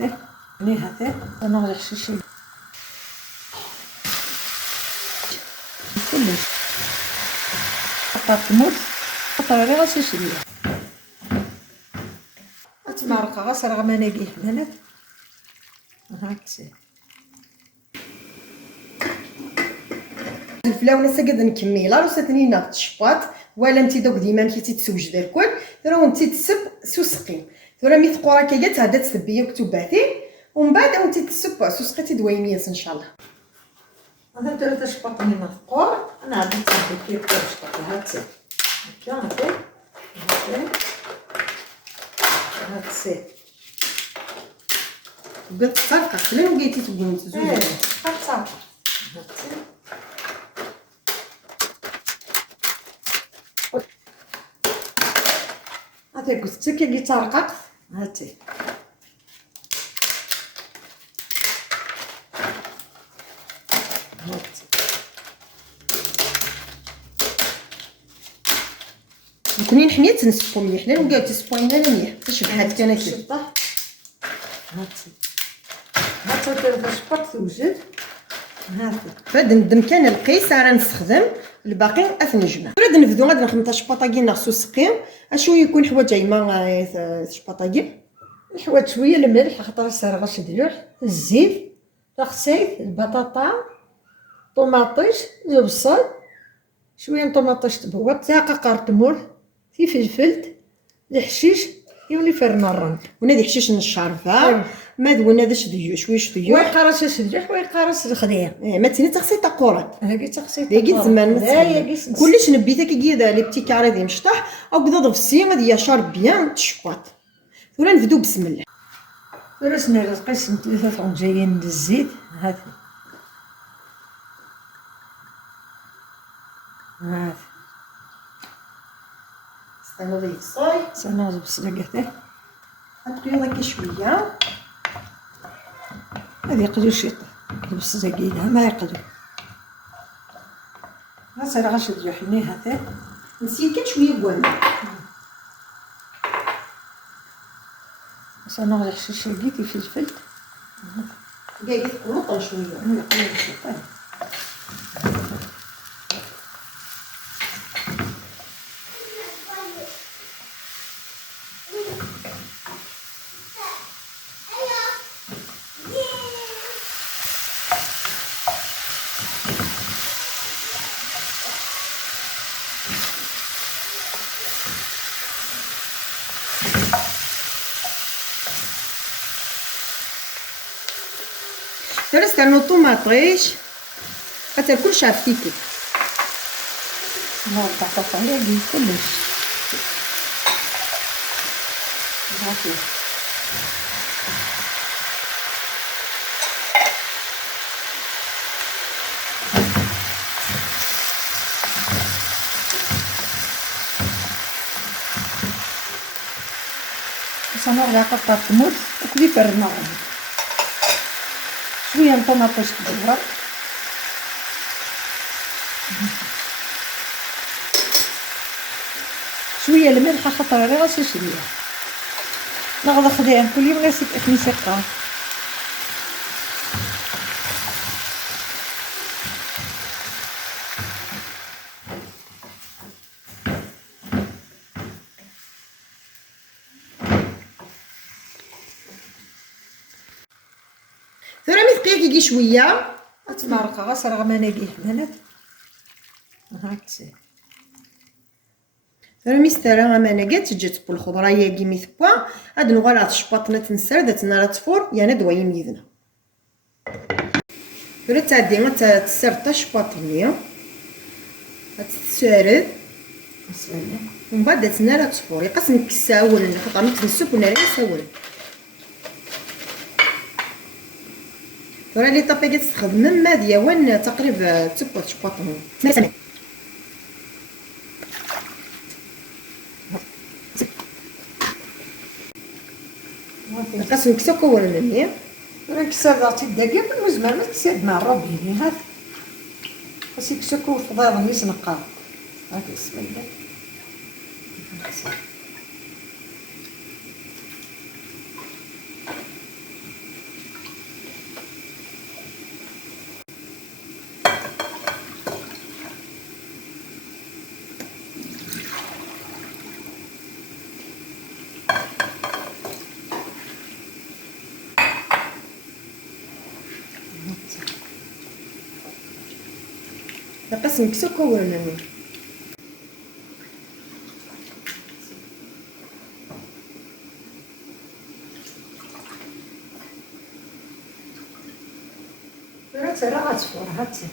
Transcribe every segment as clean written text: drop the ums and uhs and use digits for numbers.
هني هذا انا غير شي كلش تموت طريقه غير شي تمارقه غير راه ما ناقيه بنات هاكسي الفلاونه ساكاد نكملها راه ساتنينا تشباط ولا انت دوك ديما مشيتي تسوج الكل راه انت تسب سوسقي راه مي ثقورا كايات هدا تسبيه وكتباتي ومن بعد انت تسب سوسقيتي دوينيس ان شاء الله. هذا ثلاثه شباطين ثقور انا عاد نصاحب كيف شباط هاكسي هاكا هاكسي بقات تصرقع لا وقيتي تبغي تزوج هاكسي هاتي قلت لك كي ترقق هاتي كوني حميت نسبو مليح لا وقعتي سبوينا مليح تشبحات كانت هاتي ثلاثه شباط توجد هاتي فهاد ندم كان القيس راه نستخدم الباقي اثنجمع غادي نبداو غادي نخمط شباطاكي نغسو سقيم اشو يكون حوايج ايما شباطاكي الحوايج شويه الملح خاطر سارغه شدلوح الزيت الخسيت البطاطا طوماطيش البصل شويه طوماطيش تبوط دقيقه قرطمول في فلفل الحشيش يولي فرنا الرنج ونادي حشيش نشارفها ما دون هذا شديو شويه شديو ويقارص شديوح ويقارص الخديع ما تيني تغسي تاقورات هاكي تغسيل داكي زمان ما كلش نبيتك كي لي بتي كاري دي مشطح او كدا ضفسي غادي يشار بيان تشباط ولا نبداو بسم الله درسنا القسم ثلاثه جايين للزيت هذا هذا استنى صاي سنوز بسلقته نقيو داك شويه هذه يقدر شيط بس زقيلها ما يقدر ما صار غشد يحني هذا نسيت كان شويه بوان سنوز حشيش لقيتي فلفل قاعد نقطع شويه درست عنو طوماطيش حتى كلشي عفتيكي نور بطاطا لقي كلش هاتي سنور دقيقة تموت وكلي فرنا شويه طوماطيش تدورة شويه الملح خاطر راه غاسي شويه ناخذ خدام كل يوم نسيت نسقها ثرا مثقيا كيجي شويه تمارقه غير راه ما ناقيه بنات هاكسي ثرا ميسترا ما نقات جات بالخضره يا كيمي ثبا هاد نغال تشباطنا تنسر دات نار تفور يعني دوايم يدنا ثرا تعدي تسر تشباطني تسرد بسم الله ومن بعد دات نار تفور يقسم كساول خاطر نتنسب ولا يساول ثرا لي طابي تستخدم ما ديال تقريبا تبا تشباطني ما سمع القسم كسا كورنا ليه راه كسر ذاتي الدقيق وزمان ما تسيد مع ربي هذا خاصك تسكو في ضيض ميس نقار هاكي بسم الله قسم كسوكا ورنانو. راه غتفور هاتي.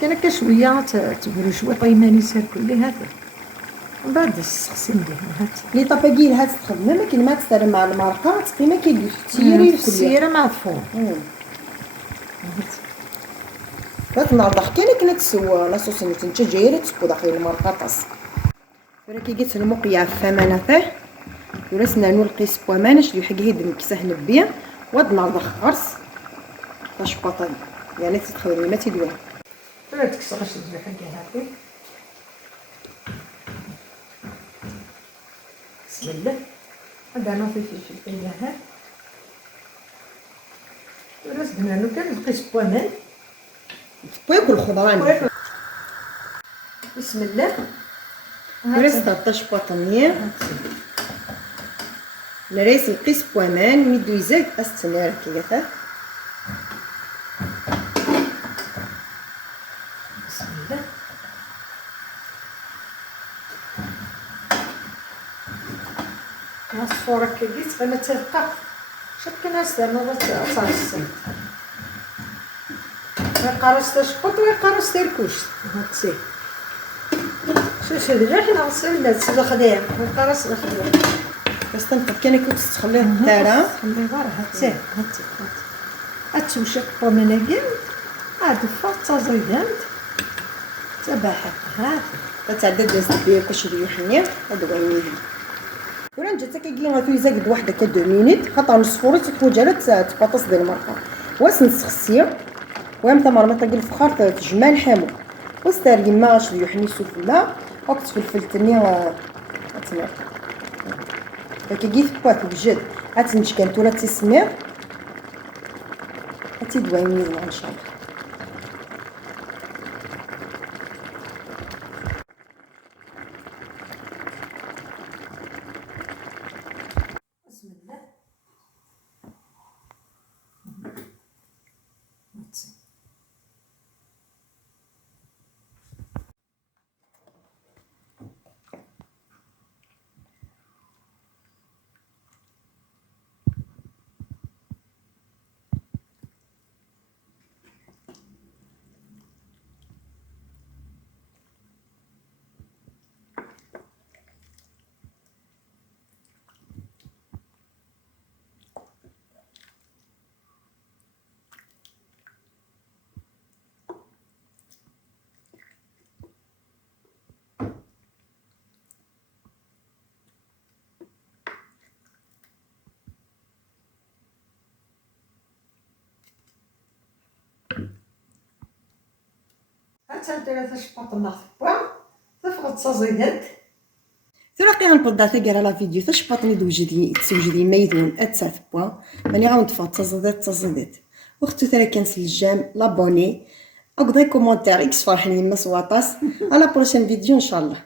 كان شويه تبرو شويه طيماني سير كلي هذا من بعد تسقسي مليح هاتي لي طاباكي هات تخدم ما كاين ما تستري مع المرقه تقيمه كيدير تيري كل السيره مع الفور. فات نعرض كاين كنا تسوى لاصوص انت جايره تسكو داخل المرقه طاس راه كي جيت المقيا فمانه فيه ورسنا نو القيس بومانش اللي حق هيد مكسه نبيه ود نعرض خرص باش بطل يعني تتخدم ما تدوي لا تكسرش تجي حقها هاتي. بسم الله. هذا انا في الفلفل ورز بنانو كان نقيس بومان بويك الخضراني. بسم الله. ورز طاش بطنيه لريس القيس بومان ميدو يزاد استنار كيغتا. بسم الله. الصورة كي قلت انا تلقى شكل ناس ما تصاصي قارص تشقط وقارص تركوش هاتسي شوف هذا حنا غسل لا تخدم وقارص الخدم بس تنقد كان كنت تخليه الدارة خليه غير هاتي هاتمشي بومناكين عاد فاطه زيدان تباحت هاتي تتعدد داز بيه كاش ريحني هادو غينيهم ولا جات كي غاتو زاكد وحده ك 2 مينيت خاطر نصفوري تخرج على تبطاس ديال المرقه واش نسخسي وام تمر مطق الفخار تجمع الحامو وستار يما اش يحني سوف الماء وقت فلفل تني تمر كي جيت بوات بجد هاتنش كانت ولا تسمير هاتي دويني ان شاء الله. بسم الله. هاتي تشبط النخبه تفقد صزيدات تلاقي غنبدا تاكرا لا فيديو تشبطني دوجدي تسوجدي ميدون اتسات بوا ماني غاون تفا تصدت اختو ترى كنسل الجام لابوني اقضي كومونتير اكس فرحني ما سواطاس على بروشين فيديو ان شاء الله.